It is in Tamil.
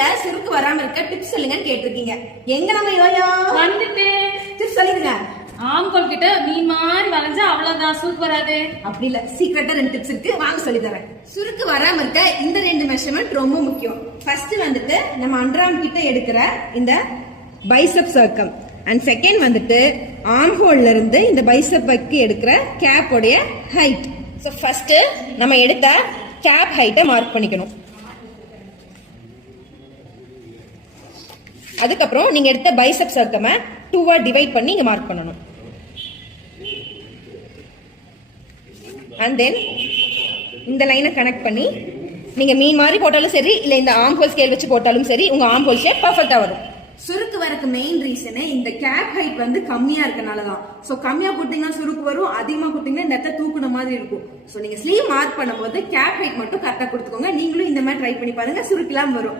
கமெண்ட்ஸ்ல சுருக்கு வராம இருக்க டிப்ஸ் சொல்லுங்கன்னு கேட்டிருக்கீங்க. எங்க நம்ம யோயோ வந்துட்டேன். டிப்ஸ் சொல்லிடுங்க. ஆம்கோல் கிட்ட மீன் மாதிரி வளைஞ்சா அவ்வளவுதான், சுருக்கு வராது. அப்படி இல்ல, சீக்கிரட்டா 2 டிப்ஸ் இருக்கு, வாங்க சொல்லி தரேன். சுருக்கு வராம இருக்க இந்த 2 மெஷர்மெண்ட் ரொம்ப முக்கியம். ஃபர்ஸ்ட் வந்துட்டு நம்ம அண்டர்ஆர்ம் கிட்ட எடுக்கிற இந்த பைசெப் சர்க்கம், அண்ட் செகண்ட் வந்துட்டு ஆர்ம் ஹோல்ல இருந்து இந்த பைசெப்க்கு எடுக்கிற கேப் உடைய ஹைட். சோ ஃபர்ஸ்ட் நம்ம எடுத்த கேப் ஹைட்டை மார்க் பண்ணிக்கணும். அதுக்கப்புறம் நீங்க எடுத்த பைசெப் சர்க்கமை 2-ஆ டிவைட் பண்ணி இங்க மார்க் பண்ணணும். அண்ட் தென் இந்த லைனை கனெக்ட் பண்ணி நீங்க மீன் மாதிரி போட்டாலும் சரி, இல்ல இந்த ஆர்ம் ஹோல் ஸ்கேல் வச்சு போட்டாலும் சரி, உங்க ஆர்ம் ஹோல் ஷேப் பெர்ஃபெக்ட்டா வரும். சுருக்கு வரக்கு மெயின் ரீசனே இந்த கேப் ஹைட் வந்து கம்மியா இருக்கனாலதான். சோ கம்மியா கொடுத்தீங்கன்னா சுருக்கு வரும், அதிகமா கொடுத்தீங்கன்னா இந்த இடத்த தூக்குன மாதிரி இருக்கும். சோ நீங்க ஸ்லீவ் மார்க் பண்ணும்போது கேப் ஹைட் மட்டும் கரெக்டா கொடுத்துக்கோங்க. நீங்களும் இந்த மாதிரி ட்ரை பண்ணி பாருங்க, சுருக்கு இல்லாம வரும்.